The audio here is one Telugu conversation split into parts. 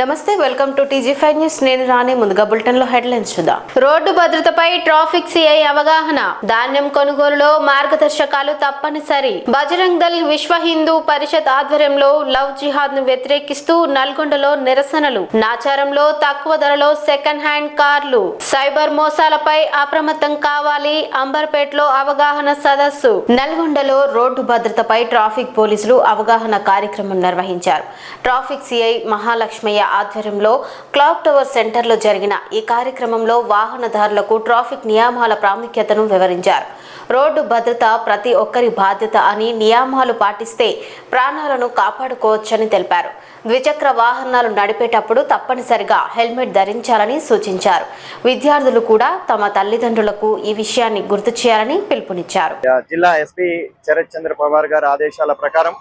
నమస్తే వెల్కమ్ టు టీజీ5 న్యూస్ నేను రాణి ముందుగా బులెటిన్ లో హెడ్లైన్స్ చూద్దాం రోడ్డు భద్రతపై ట్రాఫిక్ సిఐ అవగాహన ధాన్యం కొనుగోలులో మార్గదర్శకాలు తప్పనిసరి బజరంగ్ దళ్ విశ్వ హిందూ పరిషత్ ఆధ్వర్యంలో లవ్ జిహాద్ ను వ్యతిరేకిస్తూ నల్గొండలో నిరసనలు నాచారంలో తక్కువ ధరలో సెకండ్ హ్యాండ్ కార్లు సైబర్ మోసాలపై అప్రమత్తం కావాలి అంబర్పేటలో అవగాహన సదస్సు నల్గొండలో రోడ్డు భద్రతపై ట్రాఫిక్ పోలీసులు అవగాహన కార్యక్రమం నిర్వహించారు ట్రాఫిక్ సిఐ మహాలక్ష్మయ్య ఆధ్వర్యంలో క్లాక్ టవర్ సెంటర్ లో జరిగిన ఈ కార్యక్రమంలో వాహనదారులకు ట్రాఫిక్ నియమాల ప్రాముఖ్యతను వివరించారు రోడ్డు భద్రత ప్రతి ఒక్కరి బాధ్యత అని నియమాలు పాటిస్తే ప్రాణాలను కాపాడుకోవచ్చని తెలిపారు ద్విచక్ర వాహనాలు నడిపేటప్పుడు తప్పనిసరిగా హెల్మెట్ ధరించాలని సూచించారు విద్యార్థులు కూడా తమ తల్లిదండ్రులకు ఈ విషయాన్ని గుర్తు చేయాలని పిలుపునిచ్చారు జిల్లా ఎస్పీ శరత్ చంద్ర పవార్ గారి ఆదేశాల ప్రకారం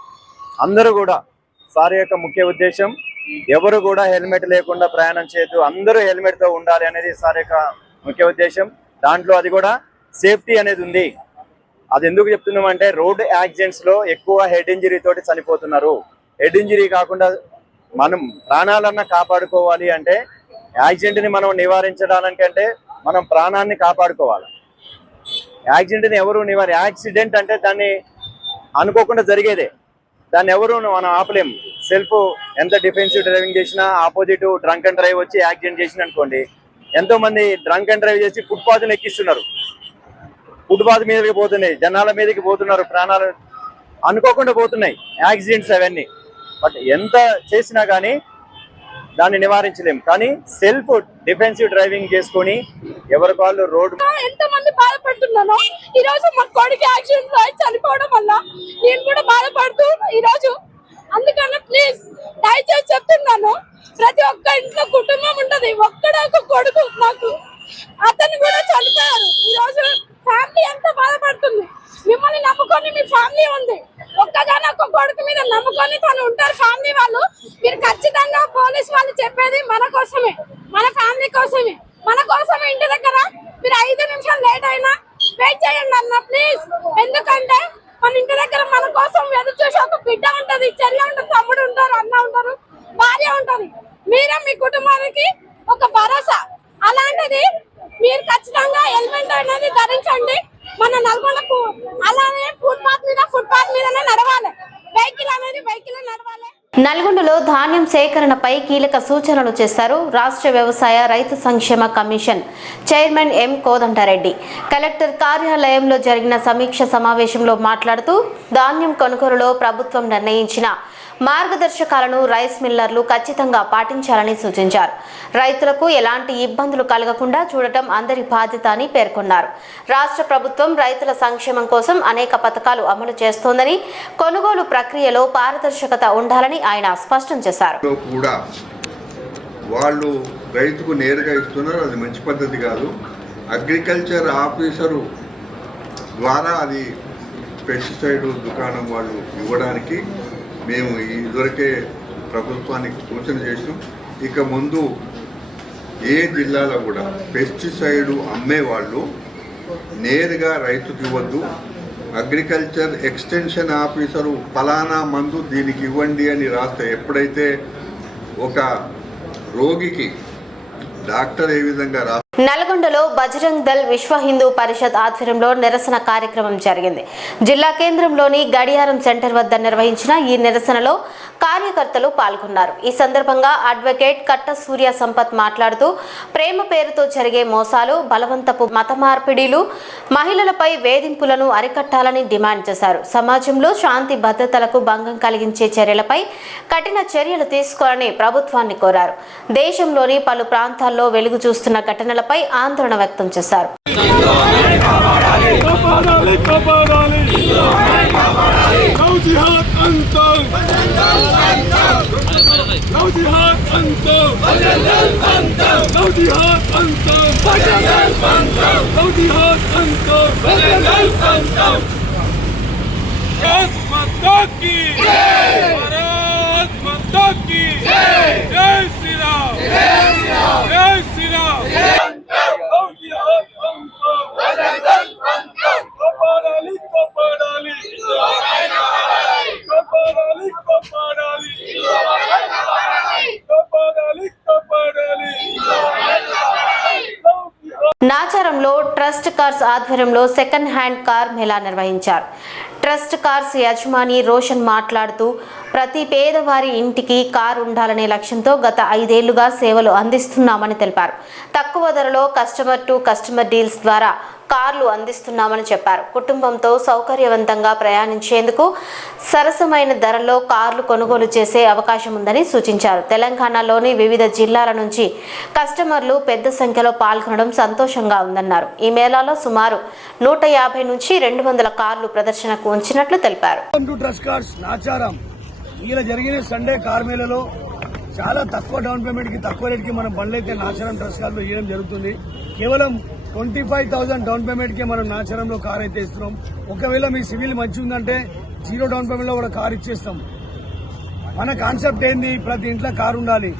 అందరూ కూడా సార్ యొక్క ముఖ్య ఉద్దేశం ఎవరు కూడా హెల్మెట్ లేకుండా ప్రయాణం చేయొద్దు అందరూ హెల్మెట్ తో ఉండాలి అనేది సార్ యొక్క ముఖ్య ఉద్దేశం దాంట్లో అది కూడా సేఫ్టీ అనేది ఉంది అది ఎందుకు చెప్తున్నామంటే రోడ్ యాక్సిడెంట్స్ లో ఎక్కువ హెడ్ ఇంజరీ తోటి చనిపోతున్నారు హెడ్ ఇంజరీ కాకుండా మనం ప్రాణాలన్నా కాపాడుకోవాలి అంటే యాక్సిడెంట్ ని మనం నివారించడానికంటే మనం ప్రాణాన్ని కాపాడుకోవాలి యాక్సిడెంట్ ని ఎవరు యాక్సిడెంట్ అంటే దాన్ని అనుకోకుండా జరిగేదే దాన్ని ఎవరు మనం ఆపలేం సెల్ఫ్ ఎంత డిఫెన్సివ్ డ్రైవింగ్ చేసినా ఆపోజిట్ డ్రంక్ అండ్ డ్రైవ్ వచ్చి యాక్సిడెంట్ చేసిన అనుకోండి ఎంతో మంది డ్రంక్ అండ్ డ్రైవ్ చేసి ఫుట్పాత్ ఎక్కిస్తున్నారు ఫుట్పాత్ మీదకి పోతున్నాయి జనాల మీదకి పోతున్నారు ప్రాణాలు అనుకోకుండా పోతున్నాయి యాక్సిడెంట్స్ అవన్నీ బట్ ఎంత చేసినా కానీ దాన్ని నివారించలేం కానీ సెల్ఫ్ డిఫెన్సివ్ డ్రైవింగ్ చేసుకొని ఎవరి వాళ్ళు రోడ్ ఎంత మంది బాధపడుతున్నానో ఈ రోజు మా కొడుకు యాక్సిడెంట్ అయి చనిపోవడం వల్ల నేను కూడా బాధపడుతూ ఈ రోజు అందుకని ప్లీజ్ దయచేసి చెప్తున్నాను ప్రతి ఒక్క ఇంట్లో కుటుంబం ఉంటది ఒక్కడే ఒక కొడుకు నాకు అతను కూడా చనిపోయారు ఈ రోజు ఫ్యామిలీ ఎంత బాధపడుతుంది మిమ్మల్ని నమ్ముకొని మీ ఫ్యామిలీ ఉంది ఒక్కగానే ఒక కొడుకు మీద నమ్ముకొని తను ఉంటారు ఫ్యామిలీ వాళ్ళు మీరు ఖచ్చితంగా పోలీస్ వాళ్ళు చెప్పేది మన కోసమే మన ఫ్యామిలీ కోసమే మన కోసమే ఇంటి దగ్గర మీరు 5 నిమిషాలు లేట్ అయినా వెయిట్ చేయండి అన్న ప్లీజ్ ఎందుకంటే మన ఇంటి దగ్గర మన కోసం ఎదురు చూసి ఒక బిడ్డ ఉంటది చెల్లి ఉంటుంది తమ్ముడు ఉంటారు అన్న ఉంటారు భార్య ఉంటది మీరే మీ కుటుంబానికి ఒక భరోసా అలాంటిది మీరు ఖచ్చితంగా హెల్మెట్ అనేది ధరించండి మన నల్గొండకు అలానే ఫుట్పాత్ మీదనే నడవాలి వెహికల్ అనేది వెహికల్ నడవాలి నల్గొండలో ధాన్యం సేకరణపై కీలక సూచనలు చేశారు రాష్ట్ర వ్యవసాయ రైతు సంక్షేమ commission chairman M Kodanda Reddy collector కార్యాలయంలో జరిగిన సమీక్ష సమావేశంలో మాట్లాడుతూ ధాన్యం కొనుగోలులో ప్రభుత్వం నిర్ణయించిన మార్గదర్శకాలను రైస్ మిల్లర్లు ఖచ్చితంగా పాటించాలని సూచించారు రైతులకు ఎలాంటి ఇబ్బందులు కలగకుండా చూడటం అందరి బాధ్యత అని పేర్కొన్నారు రాష్ట్ర ప్రభుత్వం రైతుల సంక్షేమం కోసం అనేక పథకాలు అమలు చేస్తోందని కొనుగోలు ప్రక్రియలో పారదర్శకత ఉండాలని ఆయన స్పష్టం చేశారు వాళ్ళు రైతుకు నేరుగా ఇస్తున్నారు అది మంచి పద్ధతి కాదు అగ్రికల్చర్ ఆఫీసరు ద్వారా అది పెస్టిసైడ్ దుకాణం వాళ్ళు ఇవ్వడానికి మేము ఇదివరకే ప్రభుత్వానికి సూచన చేసినాం ఇక ముందు ఏ జిల్లాలో కూడా పెస్టిసైడ్ అమ్మేవాళ్ళు నేరుగా రైతుకి ఇవ్వద్దు అగ్రికల్చర్ ఎక్స్టెన్షన్ ఆఫీసరు ఫలానా మందు దీనికి ఇవ్వండి అని రాస్తే ఎప్పుడైతే ఒక రోగికి డాక్టర్ ఏ విధంగా నల్గొండలో బజరంగ్ దళ్ విశ్వ హిందూ పరిషత్ ఆధ్వర్యంలో నిరసన కార్యక్రమం జరిగింది జిల్లా కేంద్రంలోని గడియారం సెంటర్ వద్ద నిర్వహించిన ఈ నిరసనలో కార్యకర్తలు పాల్గొన్నారు ఈ సందర్భంగా అడ్వకేట్ కట్ట సూర్య సంపత్ మాట్లాడుతూ ప్రేమ పేరుతో జరిగే మోసాలు బలవంతపు మత మార్పిడిలు మహిళలపై వేధింపులను అరికట్టాలని డిమాండ్ చేశారు సమాజంలో శాంతి భద్రతలకు భంగం కలిగించే చర్యలపై కఠిన చర్యలు తీసుకోవాలని ప్రభుత్వాన్ని కోరారు దేశంలోని పలు ప్రాంతాల్లో వెలుగు చూస్తున్న ఘటనలపై ఆందోళన వ్యక్తం చేశారు ట్రస్ట్ కార్స్ ఆధ్వర్యంలో సెకండ్ హ్యాండ్ కార్ మేళా నిర్వహించారు. ట్రస్ట్ కార్స్ యజమాని రోషన్ మాట్లాడుతూ ప్రతి పేదవారి ఇంటికి కారు ఉండాలనే లక్ష్యంతో గత 5 ఏళ్లుగా సేవలు అందిస్తున్నామని తెలిపారు. తక్కువ ధరలో కస్టమర్ టు కస్టమర్ డీల్స్ ద్వారా కార్లు అందిస్తున్నామని చెప్పారు. కుటుంబంతో సౌకర్యవంతంగా ప్రయాణించేందుకు సరసమైన ధరల్లో కార్లు కొనుగోలు చేసే అవకాశం ఉందని సూచించారు. తెలంగాణలోని వివిధ జిల్లాల నుంచి కస్టమర్లు పెద్ద సంఖ్యలో పాల్గొనడం సంతోషంగా ఉందన్నారు. ఈ మేళాలో సుమారు 150 నుంచి 200 కార్లు ప్రదర్శనకు ఉంచినట్లు తెలిపారు. ఇలా జరిగిన సండే కార్ మేళలో చాలా తక్కువ డౌన్ పేమెంట్ కి తక్కువ రేట్ కి మనం బండ్లైతే నాచారం ట్రస్ట్ కార్లో ఇవ్వడం జరుగుతుంది. కేవలం 25,000 డౌన్ పేమెంట్ కి మనం నాచారంలో కార్ అయితే ఇస్తున్నాం. ఒకవేళ మీ సివిల్ మంచి ఉందంటే 0 డౌన్ పేమెంట్ లో కూడా కార్ ఇచ్చేస్తాం. మన కాన్సెప్ట్ ఏంది, ప్రతి ఇంట్లో కార్ ఉండాలి,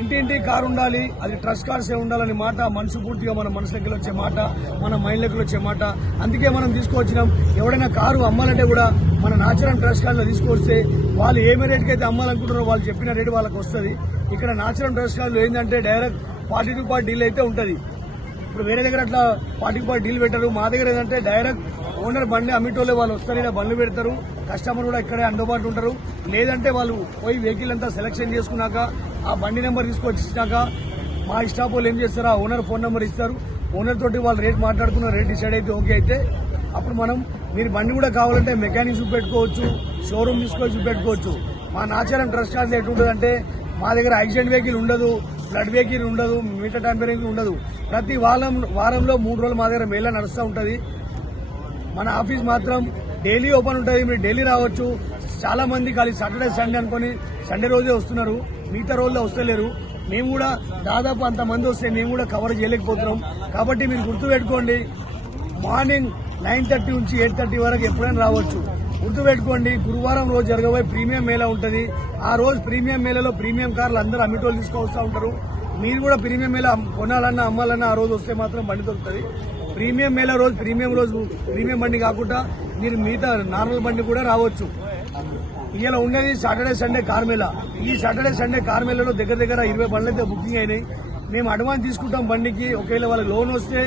ఇంటింటి కార్ ఉండాలి, అది ట్రస్ట్ కార్సే ఉండాలని మాట మనస్ఫూర్తిగా మన మనసులోకి వచ్చే మాట, మన మైండ్లోకి వచ్చే మాట. అందుకే మనం తీసుకువచ్చినాం. ఎవడైనా కారు అమ్మాలంటే కూడా మన నాచారం ట్రస్ట్ కార్లో తీసుకొస్తే వాళ్ళు ఏమే రేటుకి అయితే అమ్మాలనుకుంటారో వాళ్ళు చెప్పిన రేటు వాళ్ళకి వస్తుంది. ఇక్కడ నాచారం ట్రస్ట్ కార్లో ఏంటంటే డైరెక్ట్ 40 డీల్ అయితే ఉంటుంది. ఇప్పుడు వేరే దగ్గర అట్లా 40 డీల్ పెట్టరు. మా దగ్గర ఏంటంటే డైరెక్ట్ ఓనర్ బండి అమ్మిటోళ్ళే వాళ్ళు వస్తారు, ఇలా బండ్లు పెడతారు, కస్టమర్ కూడా ఇక్కడే అందుబాటులో ఉంటారు. లేదంటే వాళ్ళు పోయి వెహికల్ అంతా సెలెక్షన్ చేసుకున్నాక ఆ బండి నెంబర్ తీసుకొచ్చి ఇచ్చినాక మా స్టాఫ్ వాళ్ళు ఏం చేస్తారు, ఆ ఓనర్ ఫోన్ నెంబర్ ఇస్తారు. ఓనర్ తోటి వాళ్ళు రేట్ మాట్లాడుకున్న రేట్ డిసైడ్ అయితే ఓకే అయితే అప్పుడు మనం మీరు బండి కూడా కావాలంటే మెకానిక్ చూపెట్టుకోవచ్చు, షోరూమ్ తీసుకొని చూపెట్టుకోవచ్చు. మా నాచారం ట్రస్ట్ కార్డు ఎటుంటుందంటే మా దగ్గర యాక్సిడెంట్ వెహికల్ ఉండదు, ఫ్లడ్ వెహికల్ ఉండదు, మీటర్ టెంపరింగ్ ఉండదు. ప్రతి వారంలో 3 రోజులు మా దగ్గర మేళా నడుస్తూ ఉంటుంది. మన ఆఫీస్ మాత్రం డైలీ ఓపెన్ ఉంటుంది. మీరు డైలీ రావచ్చు. చాలా మంది ఖాళీ సాటర్డే సండే అనుకుని సండే రోజే వస్తున్నారు, మిగతా రోజుల్లో వస్తలేరు. మేము కూడా దాదాపు అంతమంది వస్తే మేము కూడా కవర్ చేయలేకపోతున్నాం. కాబట్టి మీరు గుర్తుపెట్టుకోండి, మార్నింగ్ 9:30 నుంచి 8:30 వరకు ఎప్పుడైనా రావచ్చు. గుర్తుపెట్టుకోండి, గురువారం రోజు జరగబోయే ప్రీమియం మేళా ఉంటుంది. ఆ రోజు ప్రీమియం మేళాలో ప్రీమియం కార్లు అందరూ అమ్మిటోళ్ళు తీసుకొస్తూ ఉంటారు. మీరు కూడా ప్రీమియం మేళా కొనాలన్నా అమ్మాలన్నా ఆ రోజు వస్తే మాత్రం బండి దొరుకుతుంది. ప్రీమియం మేళా రోజు ప్రీమియం బండి కాకుండా మీరు మిగతా నార్మల్ బండి కూడా రావచ్చు. ఇలా ఉండేది సాటర్డే సండే కార్ మేళా. ఈ సాటర్డే సండే కార్ మేళాలో దగ్గర 20 బండ్లు అయితే బుకింగ్ అయినాయి. మేము అడ్వాన్స్ తీసుకుంటాం బండికి. ఒకవేళ వాళ్ళకి లోన్ వస్తే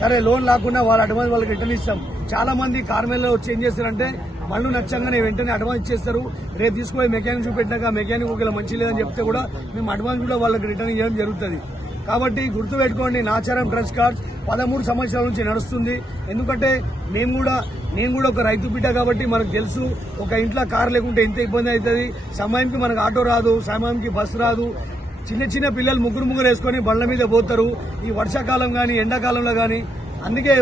సరే, లోన్ లేకుండా వాళ్ళ అడ్వాన్స్ వాళ్ళకి రిటర్న్ ఇస్తాం. చాలా మంది కార్ మేళాలో వచ్చి ఏం చేస్తారంటే బండ్లు నచ్చంగానే వెంటనే అడ్వాన్స్ ఇచ్చేస్తారు. రేపు తీసుకుపోయి మెకానిక్ చూపెట్టినాక మెకానిక్ ఒకవేళ మంచి లేదని చెప్తే కూడా మేము అడ్వాన్స్ కూడా వాళ్ళకి రిటర్న్ ఇవ్వడం జరుగుతుంది. కాబట్టి గుర్తుపెట్టుకోండి, నాచారం ట్రస్ట్ కార్డ్స్ 13 సంవత్సరాల నుంచి నడుస్తుంది. ఎందుకంటే నేను కూడా ఒక రైతు బిడ్డ కాబట్టి మనకు తెలుసు, ఒక ఇంట్లో కారు లేకుంటే ఎంత ఇబ్బంది అవుతుంది. సమయానికి మనకు ఆటో రాదు, సమయానికి బస్సు రాదు. చిన్న పిల్లలు ముగ్గురు వేసుకొని బండ్ల మీద పోతారు, ఈ వర్షాకాలం కానీ ఎండాకాలంలో కానీ. అందుకే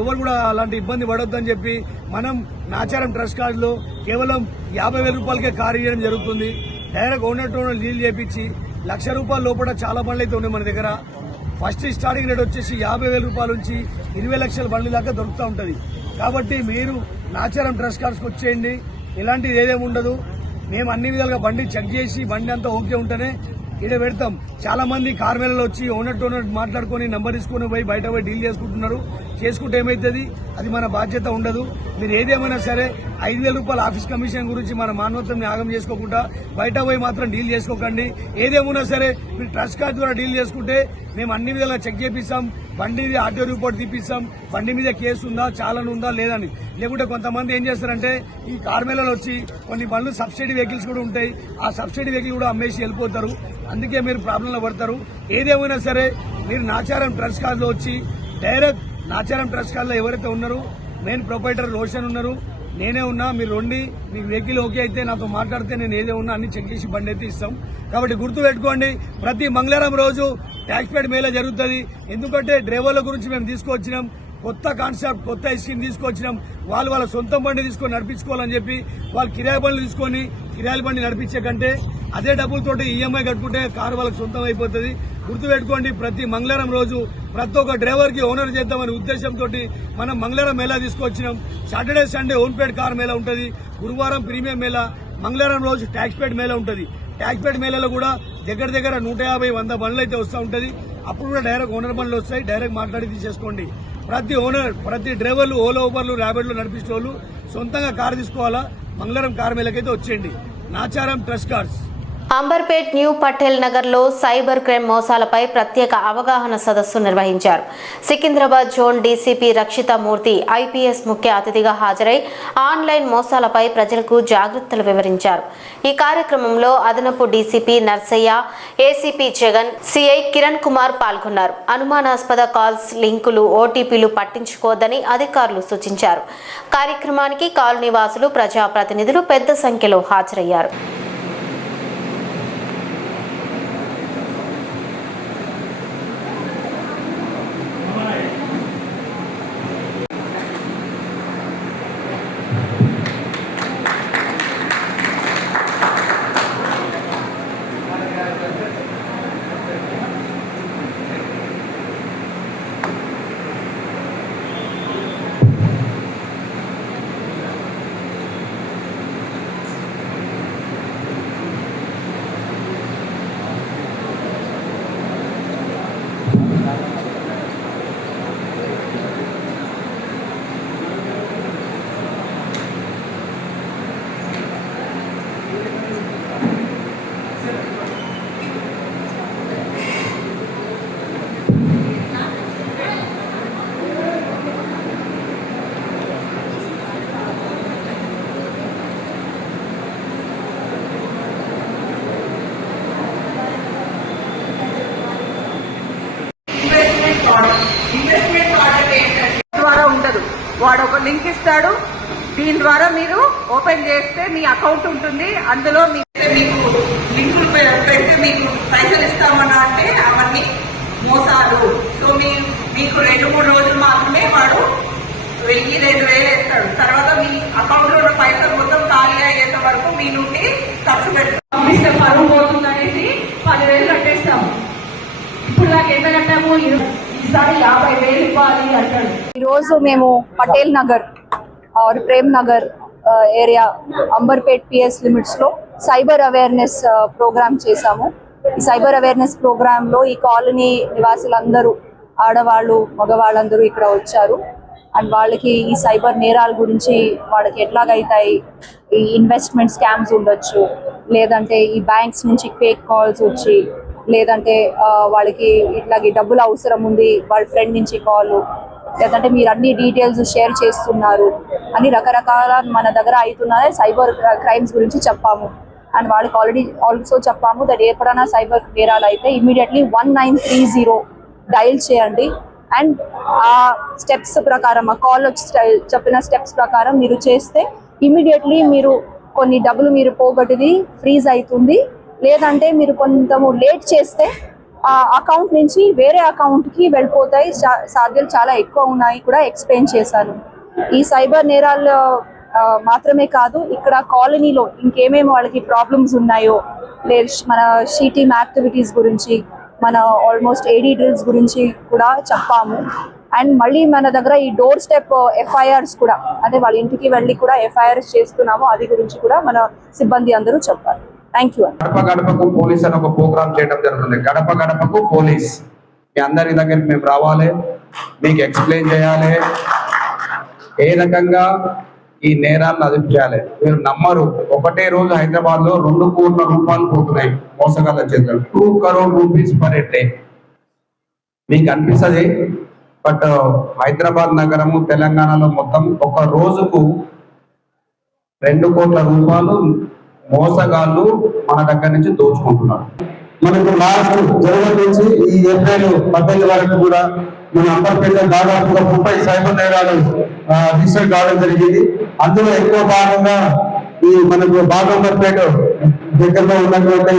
ఎవరు కూడా అలాంటి ఇబ్బంది పడొద్దని చెప్పి మనం నాచారం ట్రస్ట్ కార్డులో కేవలం 50,000 రూపాయలకే కారు ఇవ్వడం జరుగుతుంది. Direct owner to owner deal చేపించి ₹1,00,000 లోపల చాలా బండ్లు అయితే ఉన్నాయి మన దగ్గర. ఫస్ట్ స్టార్టింగ్ రేట్ వచ్చేసి 50,000 రూపాయల నుంచి 20 లక్షల బండ్ల దాకా దొరుకుతూ ఉంటుంది. కాబట్టి మీరు నాచారం ట్రస్ట్ కార్డ్స్కి వచ్చేయండి. ఇలాంటిది ఏదేమి ఉండదు. మేము అన్ని విధాలుగా బండి చెక్ చేసి బండి అంతా ఓకే ఉంటేనే ఇక్కడ పెడతాం. చాలా మంది కార్ మేళలో వచ్చి ఓనర్ టు ఓనర్ మాట్లాడుకుని నంబర్ తీసుకుని పోయి బయట పోయి డీల్ చేసుకుంటున్నారు. చేసుకుంటే ఏమైతుంది, అది మన బాధ్యత ఉండదు. మీరు ఏదేమైనా సరే 5,000 రూపాయల ఆఫీస్ కమిషన్ గురించి మన మానవత్వం యాగం చేసుకోకుండా బయట పోయి మాత్రం డీల్ చేసుకోకండి. ఏదేమైనా సరే మీరు ట్రస్ట్ కార్డు ద్వారా డీల్ చేసుకుంటే మేము అన్ని విధాలుగా చెక్ చేపిస్తాం. బండిది ఆర్టీఓ రిపోర్ట్ తీపిస్తాం. బండి మీద కేసు ఉందా, చాలాను ఉందా లేదని. లేకుంటే కొంతమంది ఏం చేస్తారంటే ఈ కార్ మేళలో వచ్చి కొన్ని బండ్లు సబ్సిడీ వెహికల్స్ కూడా ఉంటాయి, ఆ సబ్సిడీ వెహికల్ కూడా అమ్మేసి వెళ్ళిపోతారు. అందుకే మీరు ప్రాబ్లంలో పడతారు. ఏదేమైనా సరే మీరు నాచారం ట్రస్ట్ కార్డులో వచ్చి డైరెక్ట్ నాచారం ట్రస్ట్ కార్డులో ఎవరైతే ఉన్నారో మెయిన్ ప్రొపరైటర్ రోషన్ ఉన్నారు, నేనే ఉన్నా. మీరు రండి, మీకు వెహికల్ ఓకే అయితే నాతో మాట్లాడితే నేను ఏదే ఉన్నా అన్ని చెక్ చేసి బండి అయితే ఇస్తాం. కాబట్టి గుర్తుపెట్టుకోండి, ప్రతి మంగళవారం రోజు ట్యాక్స్ పేడ్ మేళా జరుగుతుంది. ఎందుకంటే డ్రైవర్ల గురించి మేము తీసుకొచ్చినాం, కొత్త కాన్సెప్ట్, కొత్త స్కీమ్ తీసుకొచ్చినాం. వాళ్ళ సొంతం బండి తీసుకొని నడిపించుకోవాలని చెప్పి వాళ్ళు కిరాయి బండ్లు తీసుకొని కిరాయిల బండి నడిపించే కంటే అదే డబ్బులతోటి ఈఎంఐ కట్టుకుంటే కారు వాళ్ళకి సొంతం అయిపోతుంది. గుర్తుపెట్టుకోండి, ప్రతి మంగళవారం రోజు ప్రతి ఒక్క డ్రైవర్ కి ఓనర్ చేద్దామనే ఉద్దేశంతో మనం మంగళవారం మేళా తీసుకొచ్చినాం. సాటర్డే సండే ఓన్ పేడ్ కార్ మేళా ఉంటుంది, గురువారం ప్రీమియం మేళా, మంగళవారం రోజు ట్యాక్స్ పేడ్ మేళా ఉంటుంది. ట్యాక్స్ పేడ్ మేళాలో కూడా దగ్గర 150-100 బండ్లు అయితే వస్తూ ఉంటుంది. అప్పుడు కూడా డైరెక్ట్ ఓనర్ బండ్లు వస్తాయి, డైరెక్ట్ మాట్లాడి తీసేసుకోండి. ప్రతి డ్రైవర్లు ఓలా ఊబర్లు ర్యాపిడ్లు నడిపించే వాళ్ళు సొంతంగా కారు తీసుకోవాలా, మంగళవారం కార్ మేళకైతే వచ్చేయండి. Nacharam trust cards. Amberpet new Patel నగర్లో సైబర్ క్రైమ్ మోసాలపై ప్రత్యేక అవగాహన సదస్సు నిర్వహించారు. సికింద్రాబాద్ జోన్ డీసీపీ రక్షిత మూర్తి ఐపీఎస్ ముఖ్య అతిథిగా హాజరై ఆన్లైన్ మోసాలపై ప్రజలకు జాగ్రత్తలు వివరించారు. ఈ కార్యక్రమంలో అదనపు DCP Narsaiah, ACP Jagan, CI Kiran Kumar పాల్గొన్నారు. అనుమానాస్పద కాల్స్, లింకులు, ఓటీపీలు పట్టించుకోవద్దని అధికారులు సూచించారు. కార్యక్రమానికి కాలనీ వాసులు, ప్రజాప్రతినిధులు పెద్ద సంఖ్యలో హాజరయ్యారు. ఇన్వెస్ట్మెంట్ ప్రోడక్ట్ ఏంటంటే ద్వారా ఉండదు. వాడు ఒక లింక్ ఇస్తాడు, దీని ద్వారా మీరు ఓపెన్ చేస్తే మీ అకౌంట్ ఉంటుంది. అందులో మీకు లింకులు పెట్టి మీకు పైసలు ఇస్తామన్నా అంటే అవన్నీ మోసాలు. సో మీకు 2-3 రోజులు మాత్రమే వాడు 1000-2000 వేస్తాడు. తర్వాత మీ అకౌంట్ లో ఉన్న పైసలు మొత్తం ఖాళీ అయ్యేంత వరకు మీ నుండి ఖర్చు పెడతాం. పంపిస్తే పరువు పోతుంది అనేసి 10,000 కట్టేస్తాము. ఇప్పుడు నాకు ఎంత కట్టాము, ఈసారి 50,000 ఇవ్వాలి అంటాడు. ఈరోజు మేము పటేల్ నగర్ और Prem Nagar area Amberpet PS limits లో సైబర్ అవేర్నెస్ ప్రోగ్రామ్ చేశాము. ఈ సైబర్ అవేర్నెస్ ప్రోగ్రామ్ లో ఈ కాలనీ నివాసులందరూ, ఆడవాళ్ళు, మగవాళ్ళందరూ ఇక్కడ వచ్చారు. అండ్ వాళ్ళకి ఈ సైబర్ నేరాల గురించి, వాళ్ళకి ఎట్లాగైతాయి, ఈ ఇన్వెస్ట్మెంట్ స్కామ్స్ ఉండొచ్చు, లేదంటే ఈ బ్యాంక్స్ నుంచి ఫేక్ కాల్స్ వచ్చి, లేదంటే వాళ్ళకి ఇట్లాగే డబ్బులు అవసరం ఉంది, వాళ్ళ ఫ్రెండ్ నుంచి కాల్, లేదంటే మీరు అన్ని డీటెయిల్స్ షేర్ చేస్తున్నారు అని రకరకాల మన దగ్గర అవుతున్నాయి సైబర్ క్రైమ్స్ గురించి చెప్పాము. అండ్ వాళ్ళకి ఆల్సో చెప్పాము దట్ ఎప్పుడైనా సైబర్ నేరాలు అయితే ఇమీడియట్లీ 1930 డయల్ చేయండి. అండ్ ఆ స్టెప్స్ ప్రకారం, ఆ కాల్ చెప్పిన స్టెప్స్ ప్రకారం మీరు చేస్తే ఇమీడియట్లీ మీరు కొన్ని డబ్బులు మీరు పోగొట్టిది ఫ్రీజ్ అవుతుంది. లేదంటే మీరు కొంచెము లేట్ చేస్తే ఆ అకౌంట్ నుంచి వేరే అకౌంట్కి వెళ్ళిపోతాయి. సాధ్యాలు చాలా ఎక్కువ ఉన్నాయి కూడా ఎక్స్ప్లెయిన్ చేశాను. ఈ సైబర్ నేరాలు మాత్రమే కాదు, ఇక్కడ కాలనీలో ఇంకేమేమి వాళ్ళకి ప్రాబ్లమ్స్ ఉన్నాయో, లేదు మన షీటింగ్ యాక్టివిటీస్ గురించి, మన ఆల్మోస్ట్ ఏడీ డ్రిల్స్ గురించి కూడా చెప్పాము. అండ్ మళ్ళీ మన దగ్గర ఈ డోర్ స్టెప్ ఎఫ్ఐఆర్స్ కూడా, అంటే వాళ్ళ ఇంటికి వెళ్ళి కూడా ఎఫ్ఐఆర్స్ చేస్తున్నాము, అది గురించి కూడా మన సిబ్బంది అందరూ చెప్పారు. Thank you. గడప గడపకు పోలీస్ అని ఒక ప్రోగ్రామ్ చేయడం జరుగుతుంది. గడప గడపకు పోలీస్, మీ అందరి దగ్గరికి మేము రావాలి, మీకు ఎక్స్ప్లెయిన్ చేయాలి, ఏ రకంగా ఈ నేరాలను అదుపు చేయాలి. మీరు నమ్మరు, ఒకటే రోజు హైదరాబాద్ లో 2 కోట్ల రూపాయలు పోతున్నాయి మోసగాళ్ళ చేతులు. 2 crore rupees per day. మీకు అనిపిస్తుంది, బట్ హైదరాబాద్ నగరము, తెలంగాణలో మొత్తం ఒక రోజుకు 2 కోట్ల రూపాయలు మోసగాళ్ళు మన దగ్గర నుంచి దోచుకుంటున్నారు. మనకు లాస్ట్ జనవరి నుంచి ఈ ఏప్రిల్ 18 వరకు కూడా మన అంబర్పేట దాదాపుగా 30 సైబర్ నేరాలు రిజిస్టర్ కావడం జరిగింది. అందులో ఎక్కువ భాగంగా ఈ మనకు బాగంబర్పేట దగ్గరలో ఉన్నటువంటి,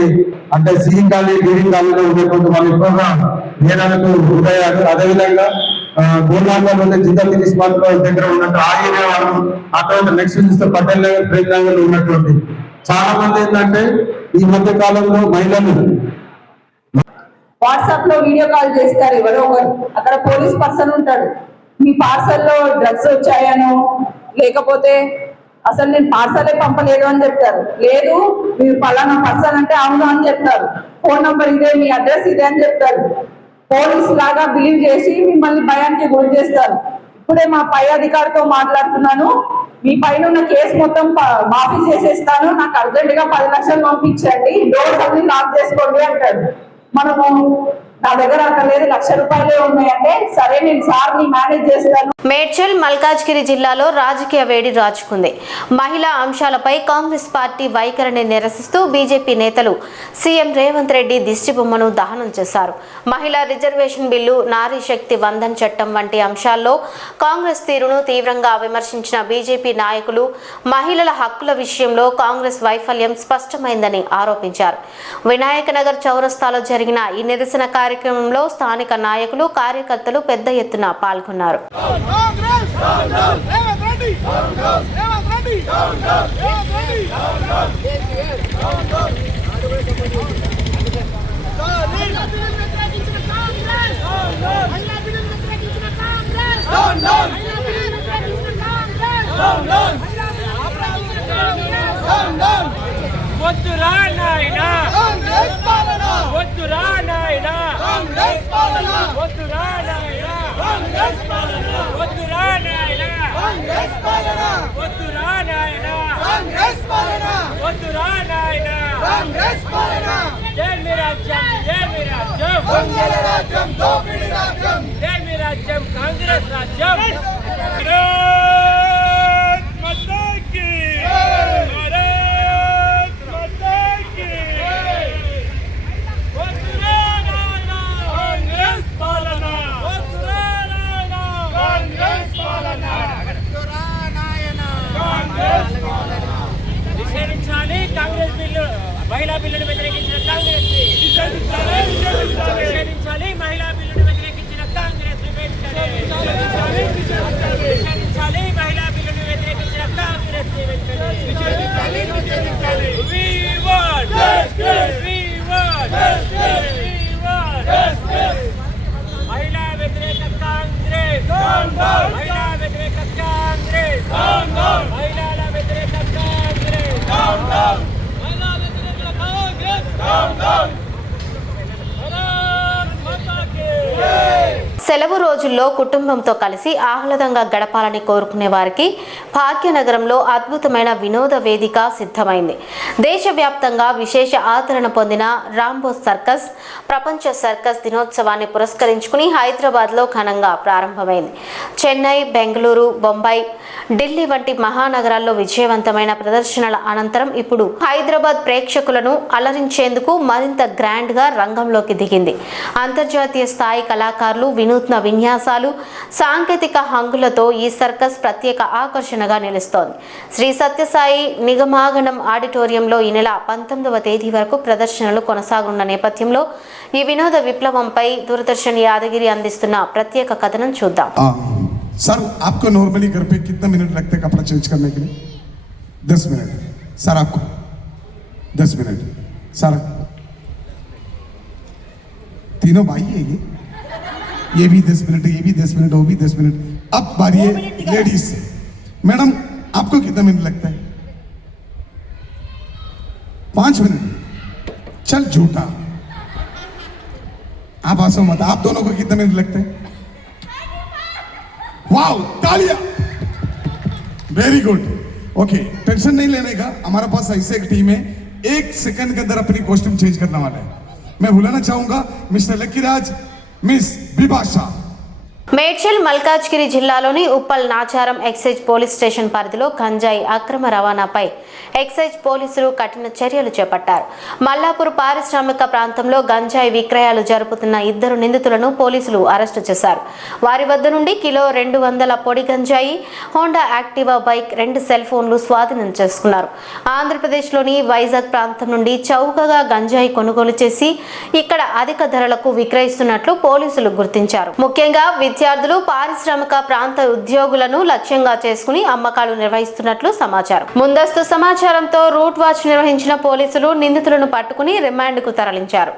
అంటే సియింగ్ కాలనీ, డీడింగ్ కాలనీలో ఉన్నటువంటి మన ఎక్కువగా నేరాలకు గురయ్యారు. అదేవిధంగా గోల్నాంలో జిందల్ ఇస్మాత్ దగ్గర ఉన్నట్టు ఆ ఏరియా వాళ్ళు, ఆ తర్వాత నెక్స్ట్ చూస్తే పటేల్ నగర్, ప్రేమ్ నగర్ లో ఉన్నటువంటి చాలా మంది ఏంటంటే ఈ మధ్య కాలంలో మహిళలు వాట్సాప్ లో వీడియో కాల్ చేస్తారు ఎవరో ఒకరు, అక్కడ పోలీస్ పర్సన్ ఉంటాడు. మీ పార్సల్లో డ్రగ్స్ వచ్చాయనో, లేకపోతే అసలు నేను పార్సలే పంపలేదు అని చెప్తారు. లేదు మీరు పలానా పర్సన్ అంటే అవును అని చెప్తారు. ఫోన్ నంబర్ ఇదే, మీ అడ్రస్ ఇదే అని చెప్తారు. పోలీస్ లాగా బిలీవ్ చేసి మిమ్మల్ని భయానికి గురి చేస్తారు. ఇప్పుడే మా పై అధికారితో మాట్లాడుతున్నాను. మీ పైన ఉన్న కేసు మొత్తం మాఫీ చేసేస్తాను, నాకు అర్జెంట్ గా 10 లక్షలు పంపించండి, డోర్స్ అన్ని లాక్ చేసుకోండి అంటాడు. మనము నా దగ్గర అక్కడ లేదు, ₹1,00,000 ఉన్నాయంటే సరే నేను సార్ని మేనేజ్ చేస్తాను. మేడ్చల్ మల్కాజ్గిరి జిల్లాలో రాజకీయ వేడి రాజుకుంది. మహిళా అంశాలపై కాంగ్రెస్ పార్టీ వైఖరిని నిరసిస్తూ బీజేపీ నేతలు సీఎం రేవంత్ రెడ్డి దిష్టిబొమ్మను దహనం చేశారు. మహిళా రిజర్వేషన్ బిల్లు, నారీ శక్తి వందన్ చట్టం వంటి అంశాల్లో కాంగ్రెస్ తీరును తీవ్రంగా విమర్శించిన బీజేపీ నాయకులు మహిళల హక్కుల విషయంలో కాంగ్రెస్ వైఫల్యం స్పష్టమైందని ఆరోపించారు. వినాయక నగర్ చౌరస్తాలో జరిగిన ఈ నిరసన కార్యక్రమంలో స్థానిక నాయకులు, కార్యకర్తలు పెద్ద ఎత్తున పాల్గొన్నారు. వద్దురా నాయనా కాంగ్రెస్ పాలన, వద్దురా నాయనా కాంగ్రెస్ పాలన, వద్దురా నాయనా కాంగ్రెస్ పాలన, వద్దురా నాయనా కాంగ్రెస్ పాలన, వద్దురా నాయనా కాంగ్రెస్ పాలన, వద్దురా నాయనా కాంగ్రెస్ పాలన. జై మీ రాజ్యం, జై మీ రాజ్యం, దొంగల రాజ్యం, దోపిడీ రాజ్యం, జై మీ రాజ్యం, కాంగ్రెస్ రాజ్యం. కాంగ్రెస్ బిల్లు, మహిళా బిల్లును వ్యతిరేకించిన కాంగ్రెస్, నిషేధించాలి. మహిళా బిల్లును వ్యతిరేకించిన కాంగ్రెస్, నిషేధించాలి. మహిళా బిల్లును వ్యతిరేకించిన Congress, We want justice. We want justice. We want justice. మహిళా వ్యతిరేక కాంగ్రెస్, మహిళా వ్యతిరేక కాంగ్రెస్, మహిళల వ్యతిరేక కాంగ్రెస్, మహిళా వ్యతిరేక కాంగ్రెస్. సెలవు రోజుల్లో కుటుంబంతో కలిసి ఆహ్లాదంగా గడపాలని కోరుకునే వారికి భాగ్యనగరంలో అద్భుతమైన వినోద వేదిక సిద్ధమైంది. దేశవ్యాప్తంగా విశేష ఆదరణ పొందిన రాంబో సర్కస్ ప్రపంచ సర్కస్ దినోత్సవాన్ని పురస్కరించుకుని హైదరాబాద్లో ఘనంగా ప్రారంభమైంది. చెన్నై, బెంగళూరు, బొంబాయి, ఢిల్లీ వంటి మహానగరాల్లో విజయవంతమైన ప్రదర్శనల అనంతరం ఇప్పుడు హైదరాబాద్ ప్రేక్షకులను అలరించేందుకు మరింత గ్రాండ్ గా రంగంలోకి దిగింది. అంతర్జాతీయ స్థాయి కళాకారులు, వినూత్న విన్యాసాలు, సాంకేతిక హంగులతో ఈ సర్కస్ ప్రత్యేక ఆకర్షణగా నిలుస్తోంది. శ్రీ సత్యసాయి నిగమాగణం ఆడిటోరియంలో ఈ నెల 19వ తేదీ వరకు ప్రదర్శనలు కొనసాగనున్న నేపథ్యంలో ఈ వినోద విప్లవంపై దూరదర్శన్ యాదగిరి అందిస్తున్న ప్రత్యేక కథనం చూద్దాం. सर आपको नॉर्मली घर पे कितना मिनट लगते हैं कपड़ा चेंज करने के लिए? 10 मिनट सर, आपको 10 मिनट सर। तीनों भाई है ये भी 10 मिनट, ये भी 10 मिनट, वो भी 10 मिनट। अब बारी है लेडीज से। मैडम आपको कितना मिनट लगता है? 5 मिनट। चल झूठा, आप आसो मत। आप दोनों को कितना मिनट लगता है? वाओ, तालियां, वेरी गुड। ओके, टेंशन नहीं लेने का, हमारे पास ऐसे एक टीम है, 1 सेकंड के अंदर अपनी कॉस्ट्यूम चेंज करने वाला है। मैं बुलाना चाहूंगा मिस्टर लक्कीराज, मिस बिपाशा। మేడ్చల్ మల్కాజ్గిరి జిల్లాలోని Uppal Nacharam excise police station పరిధిలో గంజాయి అక్రమ రవాణాపై ఎక్సైజ్ పోలీసులు కఠిన చర్యలు చేపట్టారు. మల్లాపూర్ పారిశ్రామిక ప్రాంతంలో గంజాయి విక్రయాలు జరుపుతున్న 2 నిందితులను పోలీసులు అరెస్టు చేశారు. వారి వద్ద నుండి కిలో 200 పొడి గంజాయి, హోండా యాక్టివా బైక్, 2 సెల్ ఫోన్లు స్వాధీనం చేసుకున్నారు. ఆంధ్రప్రదేశ్లోని వైజాగ్ ప్రాంతం నుండి చౌకగా గంజాయి కొనుగోలు చేసి ఇక్కడ అధిక ధరలకు విక్రయిస్తున్నట్లు పోలీసులు గుర్తించారు. ముఖ్యంగా విద్యార్థులు, పారిశ్రామిక ప్రాంత ఉద్యోగులను లక్ష్యంగా చేసుకుని అమ్మకాలు నిర్వహిస్తున్నట్లు సమాచారం. ముందస్తు సమాచారంతో రూట్ వాచ్ నిర్వహించిన పోలీసులు నిందితులను పట్టుకుని రిమాండ్కు తరలించారు.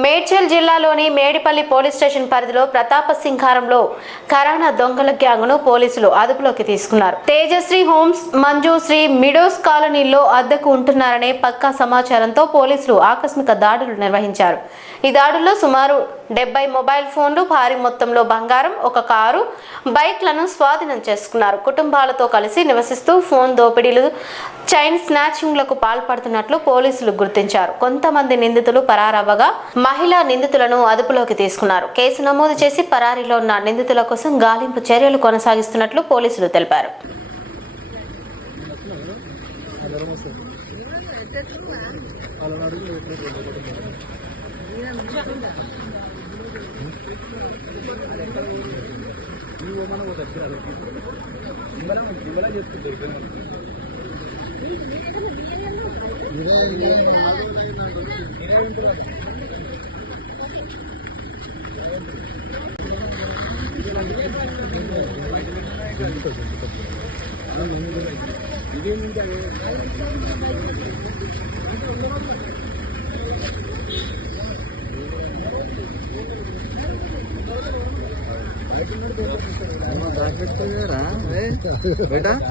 మేడ్చల్ జిల్లాలోని మేడిపల్లి పోలీస్ స్టేషన్ పరిధిలో ప్రతాపసింగారంలో కరానా దొంగల గ్యాంగ్ను పోలీసులు అదుపులోకి తీసుకున్నారు. తేజశ్రీ హోమ్స్, మంజుశ్రీ మిడోస్ కాలనీలో అద్దెకు ఉంటున్నారనే పక్కా సమాచారంతో పోలీసులు ఆకస్మిక దాడులు నిర్వహించారు. ఈ దాడుల్లో సుమారు 70 మొబైల్ ఫోన్లు, భారీ మొత్తంలో బంగారం, ఒక కారు, బైక్లను స్వాధీనం చేసుకున్నారు. కుటుంబాలతో కలిసి నివసిస్తూ ఫోన్ దోపిడీలు, చైన్ స్నాచింగ్లకు పాల్పడుతున్నట్లు పోలీసులు గుర్తించారు. కొంతమంది నిందితులు పరారవ్వగా మహిళా నిందితులను అదుపులోకి తీసుకున్నారు. కేసు నమోదు చేసి పరారీలో ఉన్న నిందితుల కోసం గాలింపు చర్యలు కొనసాగిస్తున్నట్లు పోలీసులు తెలిపారు.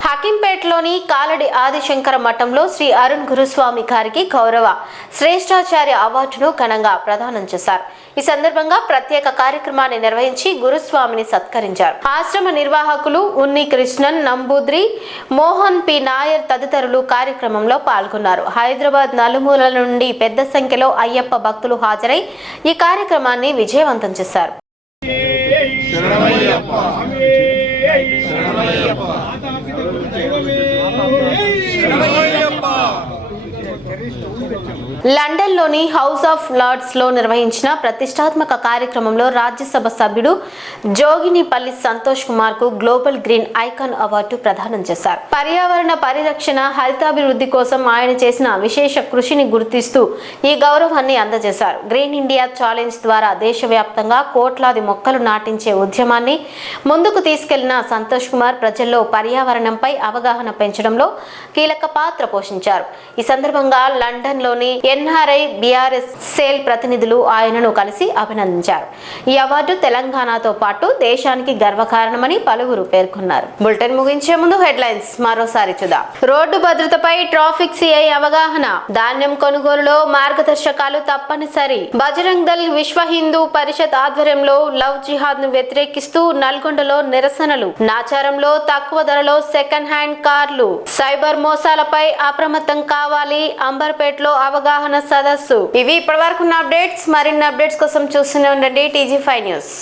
హకీంపేటలోని కాలడి ఆదిశంకర మఠంలో శ్రీ అరుణ్ గురుస్వామి గారికి గౌరవ శ్రేష్టాచార్య అవార్డును ఘనంగా ప్రదానం చేశారు. ఈ సందర్భంగా ప్రత్యేక కార్యక్రమాన్ని నిర్వహించి గురుస్వామిని సత్కరించారు. ఆశ్రమ నిర్వాహకులు ఉన్ని కృష్ణన్, నంబూద్రి, మోహన్ పి నాయర్ తదితరులు కార్యక్రమంలో పాల్గొన్నారు. హైదరాబాద్ నలుమూలల నుండి పెద్ద సంఖ్యలో అయ్యప్ప భక్తులు హాజరై ఈ కార్యక్రమాన్ని విజయవంతం చేశారు. లండన్లోని హౌస్ ఆఫ్ లార్డ్స్ లో నిర్వహించిన ప్రతిష్టాత్మక కార్యక్రమంలో రాజ్యసభ సభ్యుడు జోగినిపల్లి సంతోష్ కుమార్ కు గ్లోబల్ గ్రీన్ ఐకాన్ అవార్డు ప్రదానం చేశారు. పర్యావరణ పరిరక్షణ, హరితాభివృద్ధి కోసం ఆయన చేసిన విశేష కృషిని గుర్తిస్తూ ఈ గౌరవాన్ని అందజేశారు. గ్రీన్ ఇండియా ఛాలెంజ్ ద్వారా దేశవ్యాప్తంగా కోట్లాది మొక్కలు నాటించే ఉద్యమాన్ని ముందుకు తీసుకెళ్లిన సంతోష్ కుమార్ ప్రజల్లో పర్యావరణంపై అవగాహన పెంచడంలో కీలక పాత్ర పోషించారు. ఈ సందర్భంగా లండన్లోని ఎన్ఆర్ఐ బీఆర్ఎస్ సేల్ ప్రతినిధులు ఆయనను కలిసి అభినందించారు. ఈ అవార్డు తెలంగాణతో పాటు దేశానికి గర్వకారణమని పలువురు పేర్కొన్నారు. బులెటిన్ ముగించే ముందు హెడ్లైన్స్ మరోసారి చూద్దాం. రోడ్డు భద్రతపై ట్రాఫిక్ సిఐ అవగాహన, ధాన్యం కొనుగోలులో మార్గదర్శకాలు తప్పనిసరి. బజరంగ్ దళ్ విశ్వ హిందూ పరిషత్ ఆధ్వర్యంలో లవ్ జిహాద్ ను వ్యతిరేకిస్తూ నల్గొండలో నిరసనలు. నాచారంలో తక్కువ ధరలో సెకండ్ హ్యాండ్ కార్లు. సైబర్ మోసాలపై అప్రమత్తం కావాలి. అంబర్పేటలో అవగాహన సదస్సు. ఇవి ఇప్పటివరకున్న అప్డేట్స్. మరిన్ని అప్డేట్స్ కోసం చూస్తూనే ఉండండి TG5 న్యూస్.